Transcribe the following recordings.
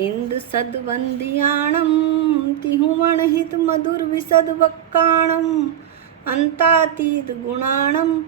इंद सद्वंदियाणं तिहुमणहित मधुर विशद वक्काणं अंतातीत गुणाणं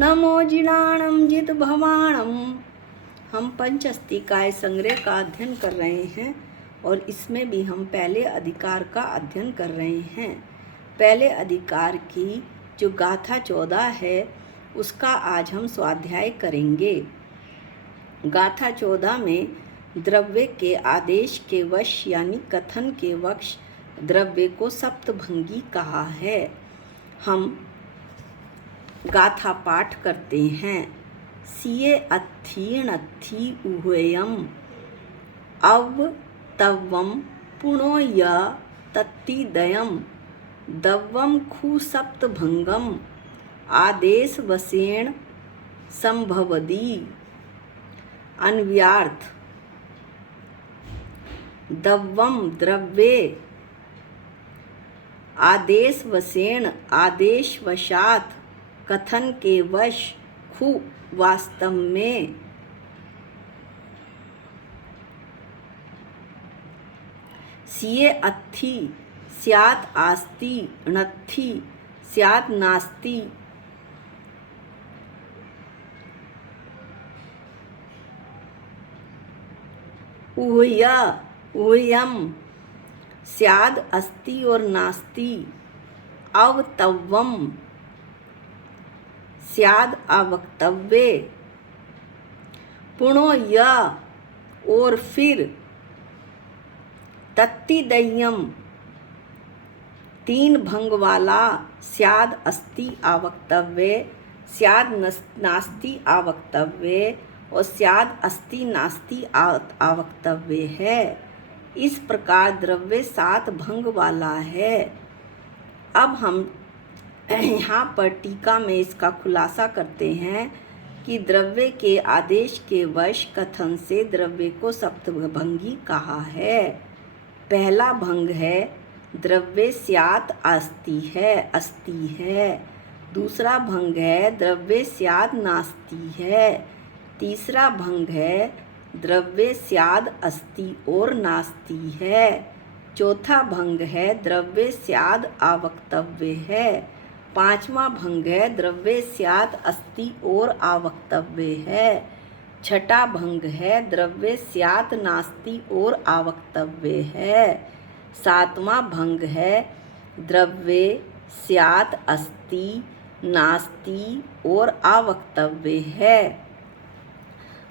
नमो जिनाणं जित भवाणं। हम पंचअस्तिकाय संग्रह का अध्ययन कर रहे हैं और इसमें भी हम पहले अधिकार का अध्ययन कर रहे हैं। पहले अधिकार की जो गाथा 14 है उसका आज हम स्वाध्याय करेंगे। गाथा 14 में द्रव्य के आदेश के वश यानी कथन के वश द्रव्य को सप्तभंगी कहा है। हम गाथा पाठ करते हैं। सिये अत्थीणत्थी उभयम अव तवम पुनो य तत्तिदयम दव्वम खु सप्तभंगम आदेश वसेण संभवदी। अन्व्यार्थ दव्वम द्रव्ये आदेश वसेण आदेश वशात कथन के वश खु वास्तव में सिये अत्थी स्यात् आस्ति णत्थी स्यात् नास्ति उभयम स्याद् अस्ति और नास्ति अवतव्वम स्याद् अवक्तव्ये पुनो य और फिर तत्तिदय्यम तीन भंग वाला स्याद् अस्ति आवक्तव्य स्याद् नास्ति आवक्तव्य और स्याद् अस्ति नास्ति आवक्तव्य है। इस प्रकार द्रव्य 7 भंग वाला है। अब हम यहाँ पर टीका में इसका खुलासा करते हैं कि द्रव्य के आदेश के वश कथन से द्रव्य को सप्तभंगी कहा है। पहला भंग है द्रव्य स्यात् अस्ति है। दूसरा भंग है द्रव्य स्याद् नास्ति है। तीसरा भंग है द्रव्य स्याद् अस्ति और नास्ति है। चौथा भंग है द्रव्य स्याद् आवक्तव्य है। पांचवा भंग है द्रव्य स्याद् अस्ति और आवक्तव्य है। छठा भंग है द्रव्य स्यात् नास्ति और आवक्तव्य है। सातवां भंग है द्रव्य स्यात् अस्ति नास्ति और आवक्तव्य है।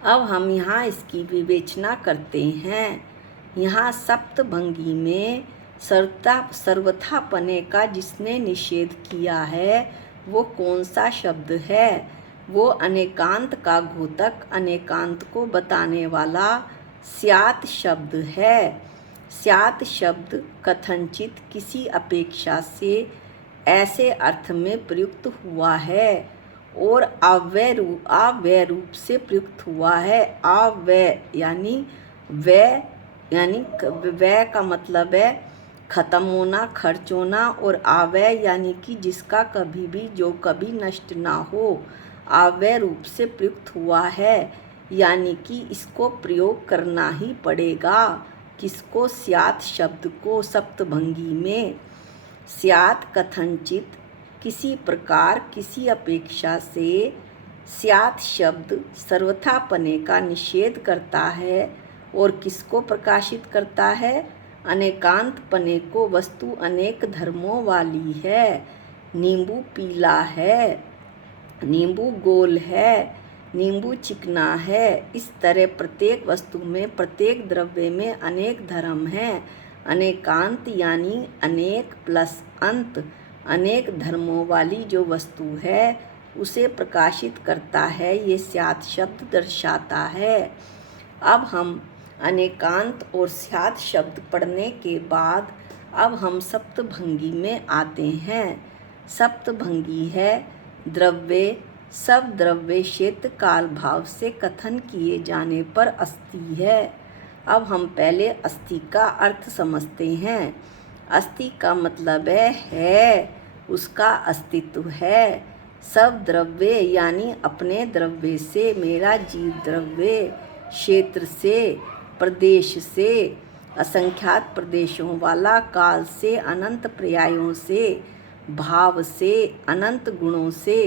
अब हम यहाँ इसकी विवेचना करते हैं। यहाँ सप्तभंगी में सर्वथापने का जिसने निषेध किया है वो कौन सा शब्द है? वो अनेकांत का घोतक अनेकांत को बताने वाला स्यात् शब्द है। स्यात् शब्द कथनचित किसी अपेक्षा से ऐसे अर्थ में प्रयुक्त हुआ है और अव्यय रूप से प्रयुक्त हुआ है। अव्यय यानी व्यय का मतलब है खत्म होना, खर्च होना, और अव्यय यानी कि जिसका कभी भी जो कभी नष्ट ना हो। अव्यय रूप से प्रयुक्त हुआ है यानी कि इसको प्रयोग करना ही पड़ेगा। किसको? स्यात् शब्द को सप्तभंगी में। स्यात् कथनचित किसी प्रकार किसी अपेक्षा से स्यात् शब्द सर्वथापने का निषेध करता है और किसको प्रकाशित करता है? अनेकांत पने को। वस्तु अनेक धर्मों वाली है। नींबू पीला है, नींबू गोल है, नींबू चिकना है। इस तरह प्रत्येक वस्तु में प्रत्येक द्रव्य में अनेक धर्म हैं। अनेकांत यानी अनेक प्लस अंत, अनेक धर्मों वाली जो वस्तु है उसे प्रकाशित करता है, ये स्यात् शब्द दर्शाता है। अब हम अनेकांत और स्यात् शब्द पढ़ने के बाद अब हम सप्तभंगी में आते हैं। सप्तभंगी है द्रव्य सब द्रव्य क्षेत्र काल भाव से कथन किए जाने पर अस्ति है। अब हम पहले अस्ति का अर्थ समझते हैं। अस्ति का मतलब है उसका अस्तित्व है। सब द्रव्य यानी अपने द्रव्य से, मेरा जीव द्रव्य क्षेत्र से प्रदेश से, असंख्यात प्रदेशों वाला, काल से, अनंत पर्यायों से, भाव से, अनंत गुणों से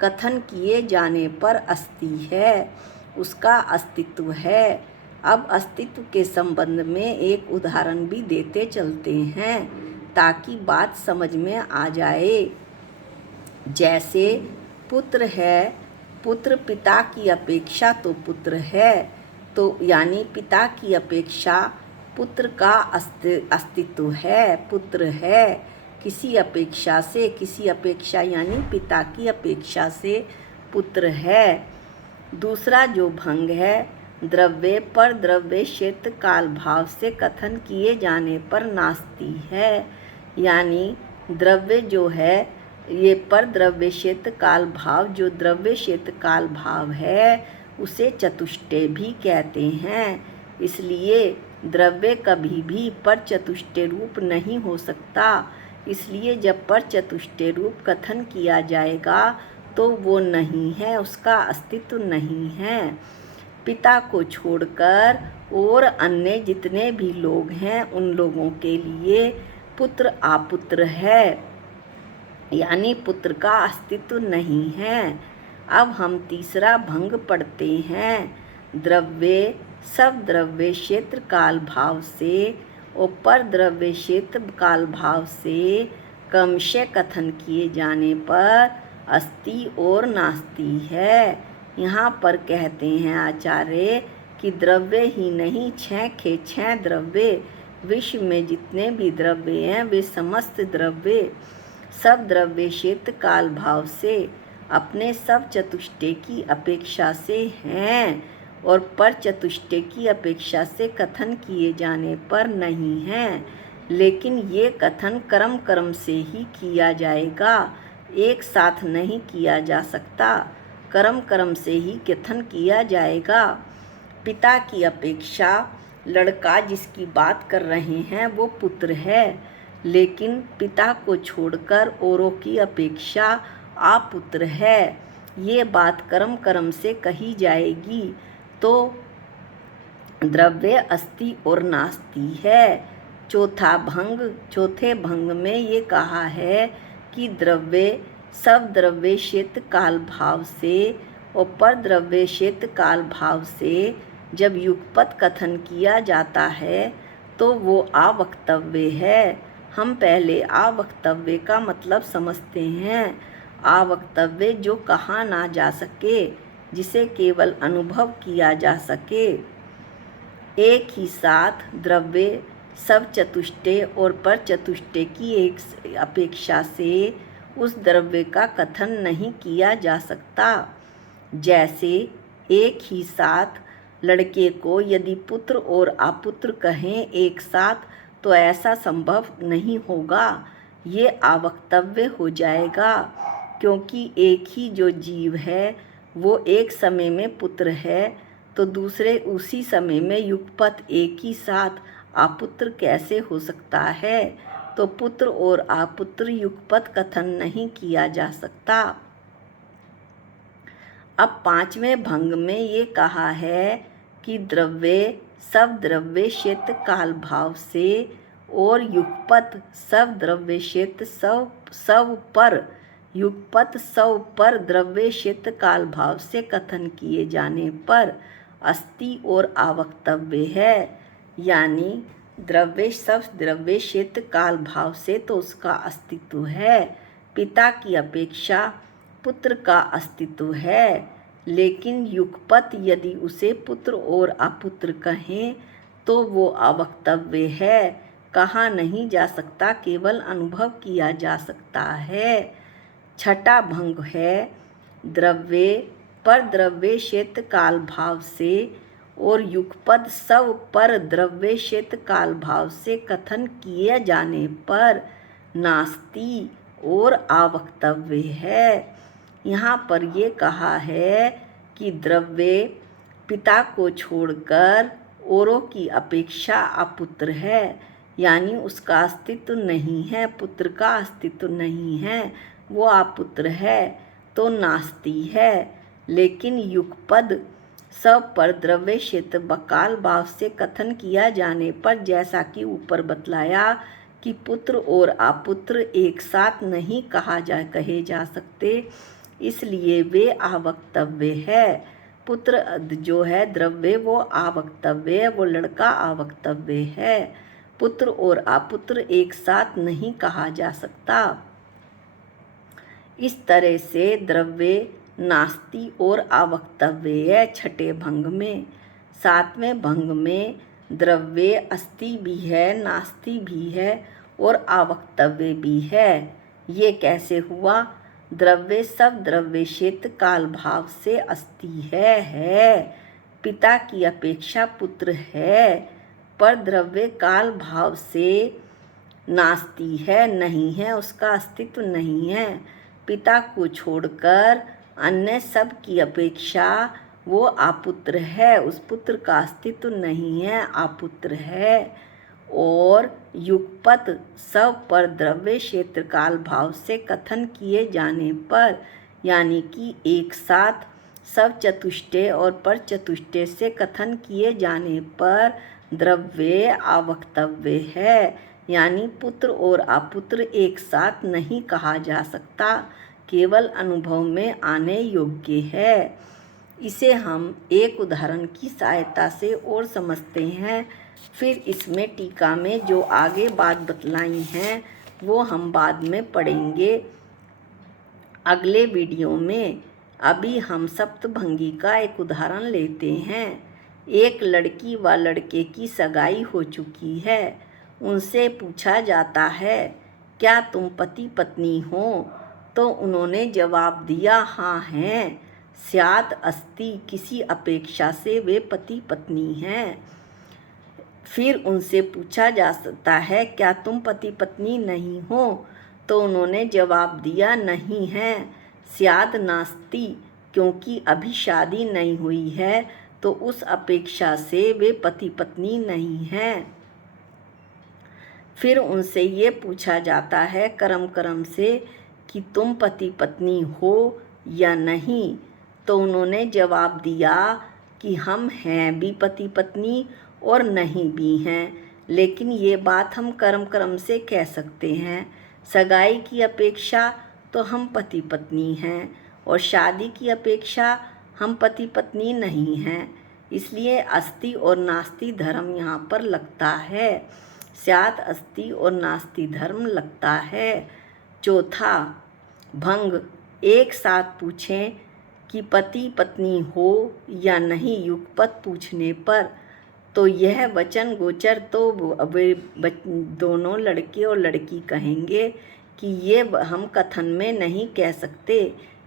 कथन किए जाने पर अस्ति है, उसका अस्तित्व है। अब अस्तित्व के संबंध में एक उदाहरण भी देते चलते हैं ताकि बात समझ में आ जाए। जैसे पुत्र है, पुत्र पिता की अपेक्षा तो पुत्र है, तो यानी पिता की अपेक्षा पुत्र का अस्तित्व है, पुत्र है। किसी अपेक्षा से, किसी अपेक्षा यानी पिता की अपेक्षा से पुत्र है। दूसरा जो भंग है, द्रव्य पर द्रव्य क्षेत्र काल भाव से कथन किए जाने पर नास्ति है, यानी द्रव्य जो है ये पर द्रव्य क्षेत्र काल भाव, जो द्रव्य क्षेत्र काल भाव है उसे चतुष्टय भी कहते हैं। इसलिए द्रव्य कभी भी पर चतुष्टय रूप नहीं हो सकता। इसलिए जब पर चतुष्टय रूप कथन किया जाएगा तो वो नहीं है, उसका अस्तित्व नहीं है। पिता को छोड़कर और अन्य जितने भी लोग हैं उन लोगों के लिए पुत्र अपुत्र है, यानी पुत्र का अस्तित्व नहीं है। अब हम तीसरा भंग पढ़ते हैं। द्रव्य सब द्रव्य क्षेत्र काल भाव से और पर द्रव्य क्षेत्र काल भाव से क्रमशः कथन किए जाने पर अस्ति और नास्ति है। यहाँ पर कहते हैं आचार्य कि द्रव्य ही नहीं, छह द्रव्य, विश्व में जितने भी द्रव्य हैं वे समस्त द्रव्य सब द्रव्य क्षेत्र काल भाव से अपने सब चतुष्टय की अपेक्षा से हैं और पर चतुष्टय की अपेक्षा से कथन किए जाने पर नहीं हैं। लेकिन ये कथन क्रम से ही किया जाएगा, एक साथ नहीं किया जा सकता, क्रम से ही कथन किया जाएगा। पिता की अपेक्षा लड़का जिसकी बात कर रहे हैं वो पुत्र है, लेकिन पिता को छोड़कर औरों की अपेक्षा अपुत्र है। ये बात क्रम से कही जाएगी तो द्रव्य अस्ति और नास्ति है। चौथे भंग में ये कहा है कि द्रव्य सब द्रव्य क्षेत्र काल भाव से और पर द्रव्य क्षेत्र काल भाव से जब युगपत कथन किया जाता है तो वो अवक्तव्य है। हम पहले अवक्तव्य का मतलब समझते हैं। अवक्तव्य जो कहा ना जा सके, जिसे केवल अनुभव किया जा सके। एक ही साथ द्रव्य सब चतुष्टय और पर चतुष्टय की एक अपेक्षा से उस द्रव्य का कथन नहीं किया जा सकता। जैसे एक ही साथ लड़के को यदि पुत्र और अपुत्र कहें एक साथ तो ऐसा संभव नहीं होगा, ये अवक्तव्य हो जाएगा, क्योंकि एक ही जो जीव है वो एक समय में पुत्र है तो दूसरे उसी समय में युगपत एक ही साथ अपुत्र कैसे हो सकता है। तो पुत्र और अपुत्र युगपत कथन नहीं किया जा सकता। अब पांचवें भंग में ये कहा है कि द्रव्य सब द्रव्य क्षेत्र काल भाव से और युगपत सब द्रव्य क्षेत्र सब पर युगपत सब पर द्रव्य क्षेत्र काल भाव से कथन किए जाने पर अस्ति और अवक्तव्य है, यानी द्रव्य सब द्रव्य क्षेत्र काल भाव से तो उसका अस्तित्व है। पिता की अपेक्षा पुत्र का अस्तित्व है, लेकिन युगपत यदि उसे पुत्र और अपुत्र कहें तो वो अवक्तव्य है, कहा नहीं जा सकता, केवल अनुभव किया जा सकता है। छठा भंग है द्रव्य पर द्रव्य क्षेत्र काल भाव से और युगपद सब पर द्रव्य क्षेत्र काल भाव से कथन किए जाने पर नास्ति और अवक्तव्य है। यहाँ पर ये कहा है कि द्रव्य पिता को छोड़कर औरों की अपेक्षा अपुत्र है, यानी उसका अस्तित्व नहीं है, पुत्र का अस्तित्व नहीं है, वो अपुत्र है तो नास्ति है। लेकिन युगपद सब पर द्रव्य क्षेत्र बकाल भाव से कथन किया जाने पर जैसा कि ऊपर बतलाया कि पुत्र और अपुत्र एक साथ नहीं कहे जा सकते, इसलिए वे आवक्तव्य है। पुत्र जो है द्रव्य वो आवक्तव्य है, वो लड़का आवक्तव्य है। पुत्र और अपुत्र एक साथ नहीं कहा जा सकता। इस तरह से द्रव्य नास्ति और आवक्तव्य है छठे भंग में। सातवें भंग में द्रव्य अस्ति भी है, नास्ति भी है और आवक्तव्य भी है। ये कैसे हुआ? द्रव्य सब द्रव्य क्षेत्र काल भाव से अस्ति है। पिता की अपेक्षा पुत्र है, पर द्रव्य काल भाव से नास्ति है, नहीं है, उसका अस्तित्व नहीं है। पिता को छोड़कर अन्य सब की अपेक्षा वो अपुत्र है, उस पुत्र का अस्तित्व नहीं है, अपुत्र है। और युगपत सब पर द्रव्य क्षेत्र काल भाव से कथन किए जाने पर, यानी कि एक साथ सब चतुष्टय और पर चतुष्टय से कथन किए जाने पर द्रव्य आवक्तव्य है, यानी पुत्र और अपुत्र एक साथ नहीं कहा जा सकता, केवल अनुभव में आने योग्य है। इसे हम एक उदाहरण की सहायता से और समझते हैं, फिर इसमें टीका में जो आगे बात बतलाई हैं वो हम बाद में पढ़ेंगे अगले वीडियो में। अभी हम सप्तभंगी का एक उदाहरण लेते हैं। एक लड़की व लड़के की सगाई हो चुकी है। उनसे पूछा जाता है, क्या तुम पति पत्नी हो? तो उन्होंने जवाब दिया, हाँ हैं। स्यात् अस्ति, किसी अपेक्षा से वे पति पत्नी हैं। फिर उनसे पूछा जा सकता है, क्या तुम पति पत्नी नहीं हो? तो उन्होंने जवाब दिया, नहीं है। स्याद् नास्ति, क्योंकि अभी शादी नहीं हुई है, तो उस अपेक्षा से वे पति पत्नी नहीं हैं। फिर उनसे ये पूछा जाता है कर्म से कि तुम पति पत्नी हो या नहीं? तो उन्होंने जवाब दिया कि हम हैं भी पति पत्नी और नहीं भी हैं, लेकिन ये बात हम कर्म से कह सकते हैं। सगाई की अपेक्षा तो हम पति पत्नी हैं और शादी की अपेक्षा हम पति पत्नी नहीं हैं, इसलिए अस्ति और नास्ति धर्म यहाँ पर लगता है। स्यात् अस्ति और नास्ति धर्म लगता है। चौथा भंग, एक साथ पूछें कि पति पत्नी हो या नहीं युगपत पूछने पर, तो यह वचन गोचर तो वे दोनों लड़के और लड़की कहेंगे कि ये हम कथन में नहीं कह सकते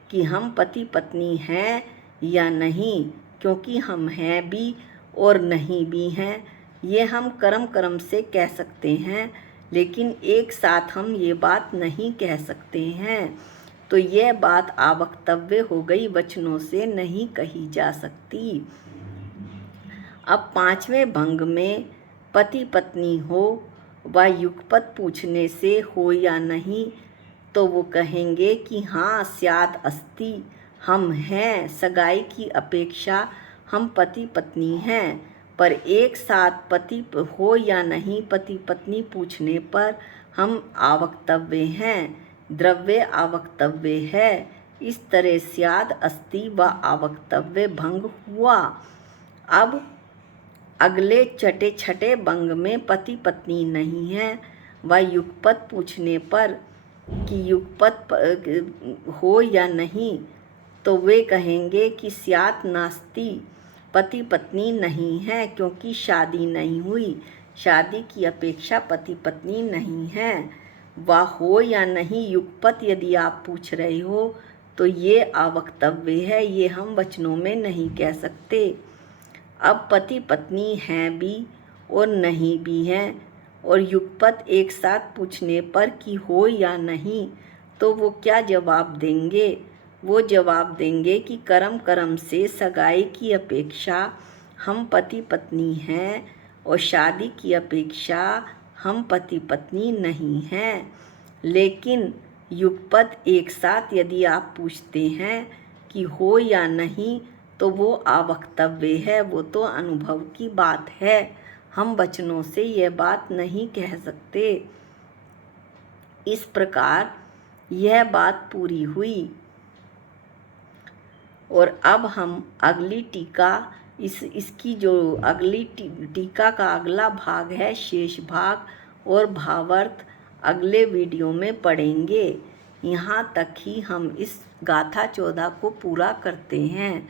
कि हम पति पत्नी हैं या नहीं, क्योंकि हम हैं भी और नहीं भी हैं। ये हम कर्म से कह सकते हैं, लेकिन एक साथ हम ये बात नहीं कह सकते हैं। तो यह बात आवक्तव्य हो गई, वचनों से नहीं कही जा सकती। अब पांचवें भंग में पति पत्नी हो व युगपत पूछने से हो या नहीं, तो वो कहेंगे कि हाँ स्यात् अस्ति, हम हैं, सगाई की अपेक्षा हम पति पत्नी हैं। पर एक साथ पति हो या नहीं पति पत्नी पूछने पर हम आवक्तव्य हैं, द्रव्य आवक्तव्य है। इस तरह स्याद् अस्ति व आवक्तव्य भंग हुआ। अब अगले छठे भंग में पति पत्नी नहीं है व युगपत पूछने पर कि युगपत हो या नहीं, तो वे कहेंगे कि स्यात् नास्ति, पति पत्नी नहीं है, क्योंकि शादी नहीं हुई, शादी की अपेक्षा पति पत्नी नहीं है। व हो या नहीं युगपत यदि आप पूछ रहे हो तो ये आवक्तव्य है, ये हम वचनों में नहीं कह सकते। अब पति पत्नी हैं भी और नहीं भी हैं, और युगपत एक साथ पूछने पर कि हो या नहीं, तो वो क्या जवाब देंगे? वो जवाब देंगे कि कर्म से सगाई की अपेक्षा हम पति पत्नी हैं और शादी की अपेक्षा हम पति पत्नी नहीं हैं। लेकिन युगपत एक साथ यदि आप पूछते हैं कि हो या नहीं, तो वो अवक्तव्य है, वो तो अनुभव की बात है। हम वचनों से यह बात नहीं कह सकते। इस प्रकार यह बात पूरी हुई। और अब हम अगली टीका इसकी जो अगली टीका का अगला भाग है, शेष भाग और भावार्थ अगले वीडियो में पढ़ेंगे। यहाँ तक ही हम इस गाथा 14 को पूरा करते हैं।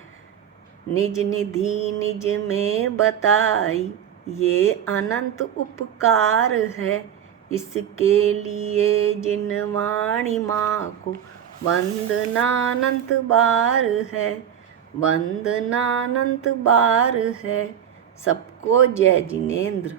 निज निधि निज में बताई, ये अनंत उपकार है। इसके लिए जिन वाणी माँ को वंदनानंत बार है, वंदनानंत बार है। सबको जय जिनेंद्र।